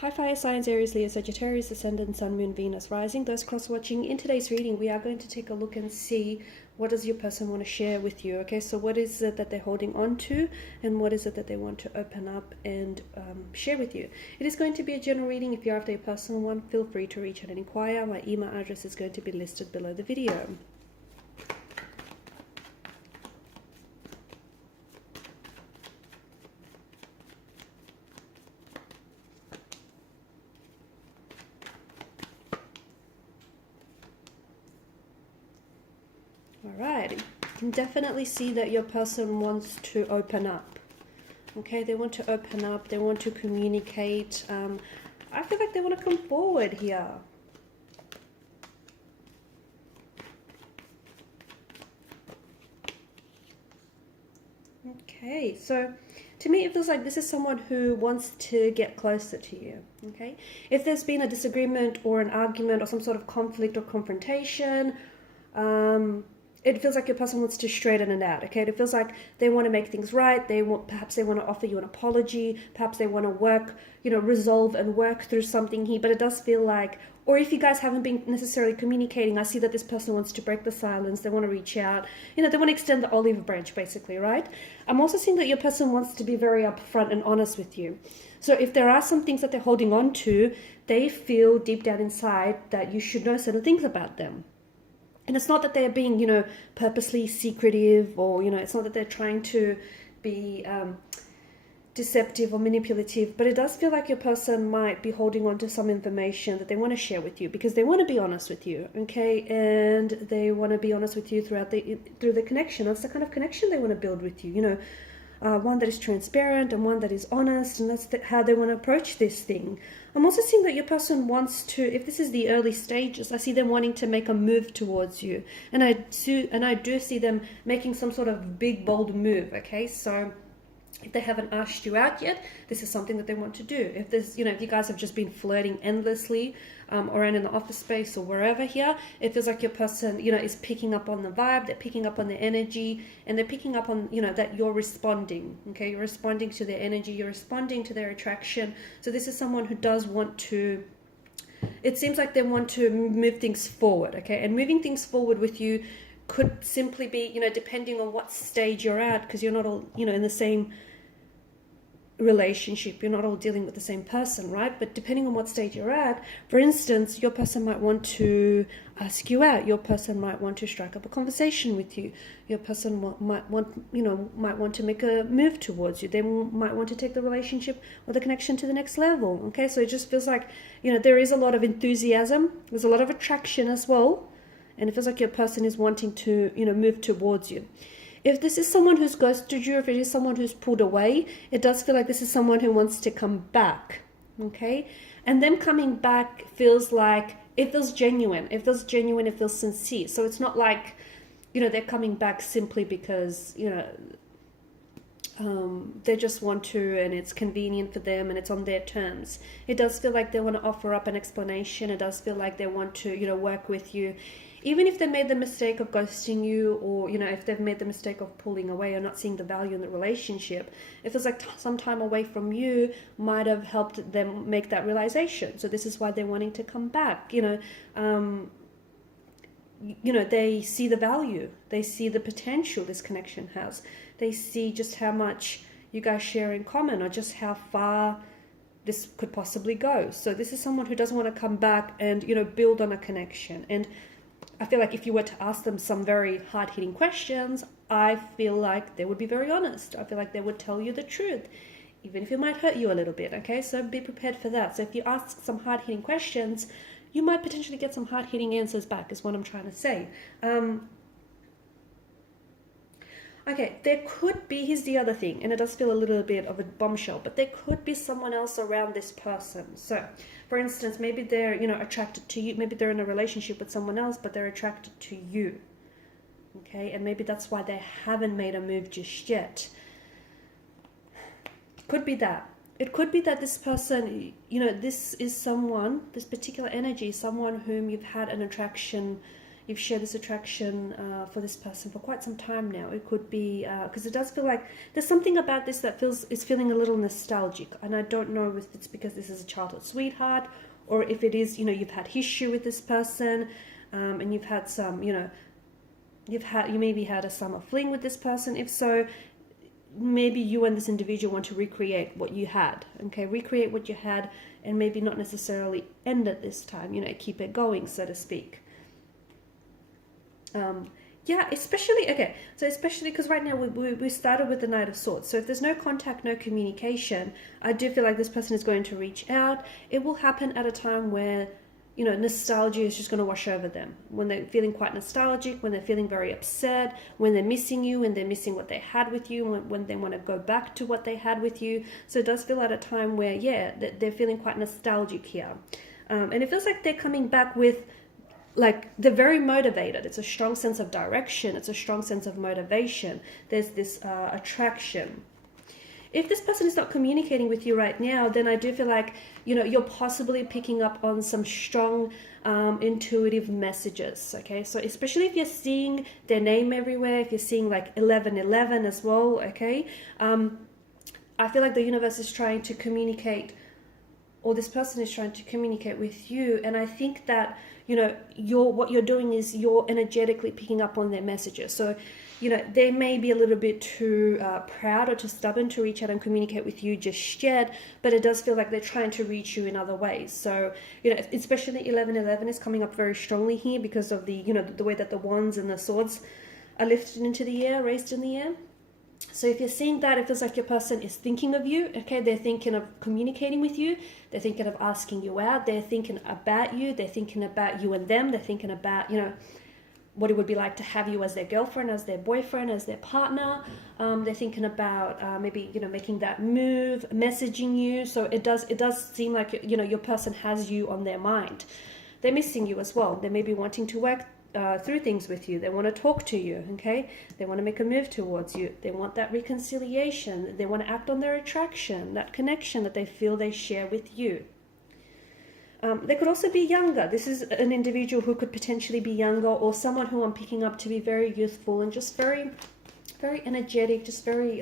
Hi fire signs, Aries, Leo, Sagittarius, Ascendant, Sun, Moon, Venus, Rising. Those cross-watching, in today's reading, we are going to take a look and see what does your person want to share with you, okay? So what is it that they're holding on to, and what is it that they want to open up and share with you? It is going to be a general reading. If you're after a personal one, feel free to reach out and inquire. My email address is going to be listed below the video. Alright, you can definitely see that your person wants to open up. Okay, they want to open up, they want to communicate. I feel like they want to come forward here. Okay, so to me it feels like this is someone who wants to get closer to you. Okay, if there's been a disagreement or an argument or some sort of conflict or confrontation, it feels like your person wants to straighten it out. Okay, it feels like they want to make things right. Perhaps they want to offer you an apology. Perhaps they want to work, resolve and work through something here. But it does feel like, or if you guys haven't been necessarily communicating, I see that this person wants to break the silence. They want to reach out. They want to extend the olive branch, basically, right? I'm also seeing that your person wants to be very upfront and honest with you. So if there are some things that they're holding on to, they feel deep down inside that you should know certain things about them. And it's not that they're being, purposely secretive, or, it's not that they're trying to be deceptive or manipulative, but it does feel like your person might be holding on to some information that they want to share with you because they want to be honest with you, okay? And they want to be honest with you through the connection. That's the kind of connection they want to build with you, one that is transparent and one that is honest, and that's how they want to approach this thing. I'm also seeing that your person wants to, if this is the early stages, I see them wanting to make a move towards you, and I do see them making some sort of big, bold move, okay? So if they haven't asked you out yet, this is something that they want to do. If there's, if you guys have just been flirting endlessly around in the office space or wherever here, it feels like your person, is picking up on the vibe, they're picking up on the energy, and they're picking up on, that you're responding, okay? You're responding to their energy, you're responding to their attraction. So this is someone who does want to, it seems like they want to move things forward, okay? And moving things forward with you could simply be, depending on what stage you're at, because you're not all, in the same relationship, you're not all dealing with the same person, right? But depending on what stage you're at, for instance, your person might want to ask you out, your person might want to strike up a conversation with you, your person might want to make a move towards you, they might want to take the relationship or the connection to the next level, okay? So it just feels like, there is a lot of enthusiasm, there's a lot of attraction as well, and it feels like your person is wanting to, move towards you. If this is someone who's ghosted you, if it is someone who's pulled away, it does feel like this is someone who wants to come back, okay? And them coming back feels like, it feels genuine. It feels genuine, it feels sincere. So it's not like, they're coming back simply because, they just want to and it's convenient for them and it's on their terms. It does feel like they want to offer up an explanation. It does feel like they want to, work with you. Even if they made the mistake of ghosting you, or, if they've made the mistake of pulling away or not seeing the value in the relationship, it feels like some time away from you might have helped them make that realization. So this is why they're wanting to come back. They see the value. They see the potential this connection has. They see just how much you guys share in common, or just how far this could possibly go. So this is someone who doesn't want to come back and, build on a connection. And I feel like if you were to ask them some very hard-hitting questions, I feel like they would be very honest. I feel like they would tell you the truth, even if it might hurt you a little bit, okay? So be prepared for that. So if you ask some hard-hitting questions, you might potentially get some hard-hitting answers back, is what I'm trying to say. Okay, there could be, here's the other thing, and it does feel a little bit of a bombshell, but there could be someone else around this person. So, for instance, maybe they're, attracted to you. Maybe they're in a relationship with someone else, but they're attracted to you. Okay, and maybe that's why they haven't made a move just yet. Could be that. It could be that this person, this is someone, this particular energy, someone whom you've had an attraction, you've shared this attraction for this person for quite some time now. It could be because it does feel like there's something about this that is feeling a little nostalgic, and I don't know if it's because this is a childhood sweetheart, or if it is, you know, you've had history with this person, and you've had some, you know, you maybe had a summer fling with this person. If so, maybe you and this individual want to recreate what you had, okay? Recreate what you had, and maybe not necessarily end it this time, you know, keep it going, so to speak. Yeah, especially, okay, so especially because right now we started with the Knight of Swords. So if there's no contact, no communication, I do feel like this person is going to reach out. It will happen at a time where, you know, nostalgia is just going to wash over them. When they're feeling quite nostalgic, when they're feeling very upset, when they're missing you, when they're missing what they had with you, when they want to go back to what they had with you. So it does feel at a time where, yeah, they're feeling quite nostalgic here. And it feels like they're coming back with, like, they're very motivated. It's a strong sense of direction. It's a strong sense of motivation. There's this attraction. If this person is not communicating with you right now, then I do feel like, you know, you're possibly picking up on some strong intuitive messages, okay? So especially if you're seeing their name everywhere, if you're seeing like 1111 as well, okay? I feel like the universe is trying to communicate, or this person is trying to communicate with you, and I think that, you know, what you're doing is you're energetically picking up on their messages. So, you know, they may be a little bit too proud or too stubborn to reach out and communicate with you just yet, but it does feel like they're trying to reach you in other ways. So, you know, especially 1111 is coming up very strongly here because of the, you know, the way that the wands and the swords are lifted into the air, raised in the air. So if you're seeing that, it feels like your person is thinking of you, okay? They're thinking of communicating with you. They're thinking of asking you out. They're thinking about you. They're thinking about you and them. They're thinking about, you know, what it would be like to have you as their girlfriend, as their boyfriend, as their partner. They're thinking about maybe, you know, making that move, messaging you. So it does seem like, you know, your person has you on their mind. They're missing you as well. They may be wanting to work through things with you. They want to talk to you, okay? They want to make a move towards you. They want that reconciliation. They want to act on their attraction, that connection that they feel they share with you. They could also be younger. This is an individual who could potentially be younger, or someone who I'm picking up to be very youthful and just very, very energetic, just very,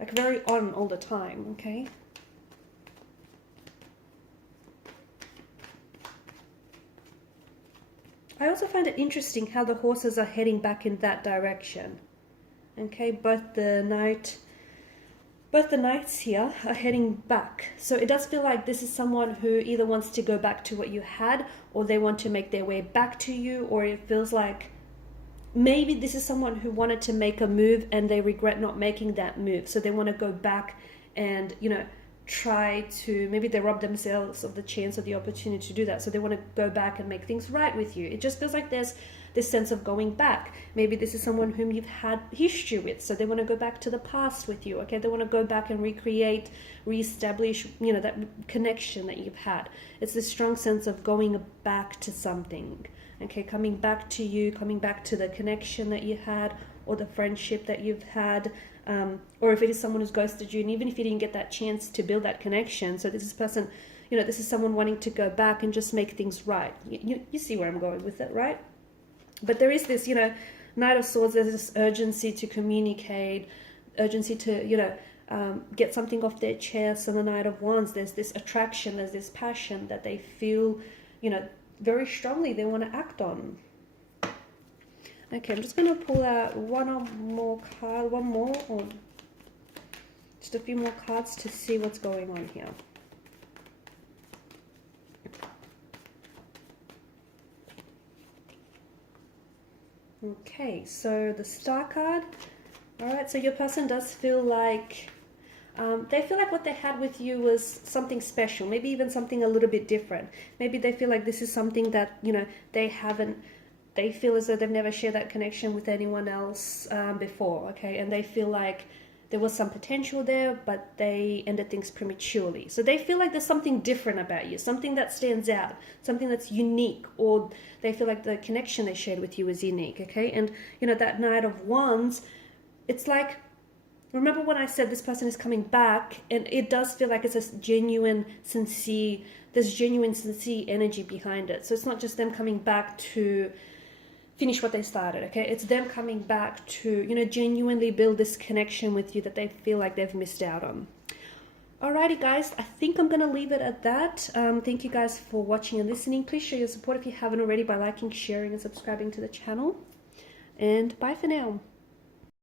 like very on all the time, okay? I also find it interesting how the horses are heading back in that direction. Okay, both the knights here are heading back. So it does feel like this is someone who either wants to go back to what you had, or they want to make their way back to you, or it feels like maybe this is someone who wanted to make a move and they regret not making that move. So they want to go back and, you know, try to, maybe they rob themselves of the chance or the opportunity to do that. So they want to go back and make things right with you. It just feels like there's this sense of going back. Maybe this is someone whom you've had history with, so they want to go back to the past with you, okay? They want to go back and recreate, reestablish, you know, that connection that you've had. It's this strong sense of going back to something, okay? Coming back to you, coming back to the connection that you had, or the friendship that you've had, or if it is someone who's ghosted you, and even if you didn't get that chance to build that connection, so this is person, you know, this is someone wanting to go back and just make things right. You see where I'm going with it, right? But there is this, you know, Knight of Swords, there's this urgency to communicate, urgency to, you know, get something off their chest. And the Knight of Wands, there's this attraction, there's this passion that they feel, you know, very strongly they want to act on. Okay, I'm just going to pull out one more, or just a few more cards to see what's going on here. Okay, so the Star card. All right, so your person does feel like, they feel like what they had with you was something special, maybe even something a little bit different. Maybe they feel like this is something that, you know, they feel as though they've never shared that connection with anyone else before, okay? And they feel like there was some potential there, but they ended things prematurely. So they feel like there's something different about you, something that stands out, something that's unique, or they feel like the connection they shared with you is unique, okay? And, you know, that Knight of Wands, it's like Remember when I said this person is coming back, and it does feel like it's a genuine, sincere, there's genuine, sincere energy behind it. So it's not just them coming back to finish what they started, okay? It's them coming back to, you know, genuinely build this connection with you that they feel like they've missed out on. Alrighty guys, I think I'm going to leave it at that. Thank you guys for watching and listening. Please show your support if you haven't already by liking, sharing and subscribing to the channel. And bye for now.